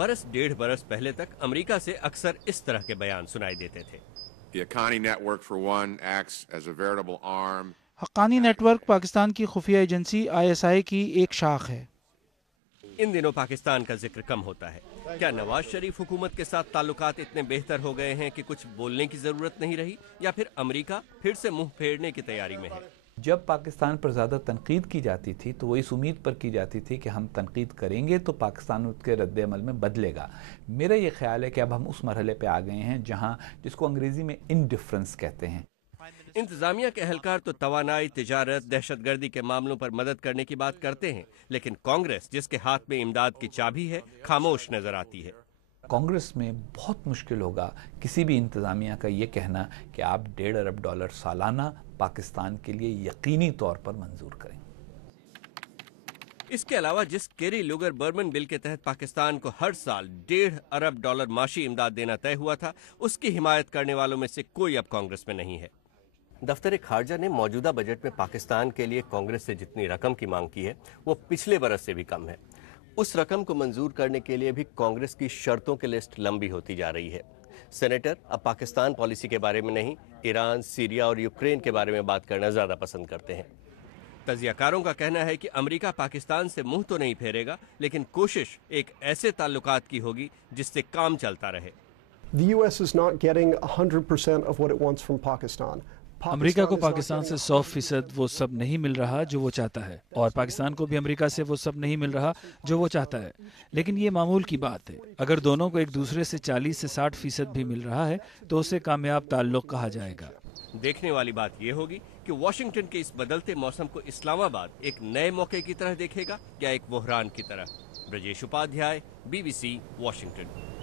बरस डेढ़ बरस पहले तक अमेरिका से अक्सर इस तरह के बयान सुनाई देते थे। The Haqqani network, for one, acts as a veritable arm. Haqqani network Pakistan की खुफिया एजेंसी ISI की एक शाख है। इन दिनों पाकिस्तान का जिक्र कम होता है। क्या नवाज शरीफ हुकूमत के साथ ताल्लुकात इतने बेहतर हो गए हैं कि कुछ बोलने की जरूरत नहीं रही, या फिर अमेरिका फिर से मुंह फेरने की तैयारी में है? जब पाकिस्तान पर ज़्यादा तनकीद की जाती थी तो वो इस उम्मीद पर की जाती थी कि हम तनकीद करेंगे तो पाकिस्तान उसके रद्द-ए-अमल में बदलेगा। मेरा ये ख्याल है कि अब हम उस मरहले पे आ गए हैं जहां जिसको अंग्रेज़ी में इंडिफरेंस कहते हैं। इंतजामिया के अहलकार तो तवानाई, तिजारत, दहशतगर्दी के मामलों पर मदद करने की बात करते हैं, लेकिन कांग्रेस, जिसके हाथ में इमदाद की चाबी है, खामोश नजर आती है। कांग्रेस में बहुत मुश्किल होगा किसी भी इंतजामिया का ये कहना कि आप $1.5 अरब सालाना पाकिस्तान के लिए यकीनी तौर पर मंजूर करें। इसके अलावा जिस केरी लुगर बर्मन बिल के तहत पाकिस्तान को हर साल $1.5 अरब माशी इमदाद देना तय हुआ था, उसकी हिमायत करने वालों में से कोई अब कांग्रेस में नहीं है। दफ्तर खारजा ने मौजूदा बजट में पाकिस्तान के लिए कांग्रेस से जितनी रकम की मांग की है, वो पिछले बरस से भी कम है। उस रकम को मंजूर करने के लिए भी कांग्रेस की शर्तों की लिस्ट लंबी होती जा रही है। सेनेटर अब पाकिस्तान पॉलिसी के बारे में नहीं, ईरान, सीरिया और यूक्रेन के बारे में बात करना ज्यादा पसंद करते हैं। तजियाकारों का कहना है कि अमेरिका पाकिस्तान से मुंह तो नहीं फेरेगा, लेकिन कोशिश एक ऐसे ताल्लुकात की होगी जिससे काम चलता रहे। The US is not getting 100% of what it wants from Pakistan. America को पाकिस्तान से 100% वो सब नहीं मिल रहा जो वो चाहता है, और पाकिस्तान को भी अमेरिका से वो सब नहीं मिल रहा जो वो चाहता है। लेकिन ये मामूल की बात है। अगर दोनों को एक दूसरे से 40 से 60% भी मिल रहा है तो उसे कामयाब ताल्लुक कहा जाएगा। देखने वाली बात यह होगी कि वॉशिंगटन के इस बदलते मौसम को इस्लामाबाद एक नए मौके की तरह देखेगा या एक बहरान की तरह। Brajesh Upadhyay, BBC, Washington.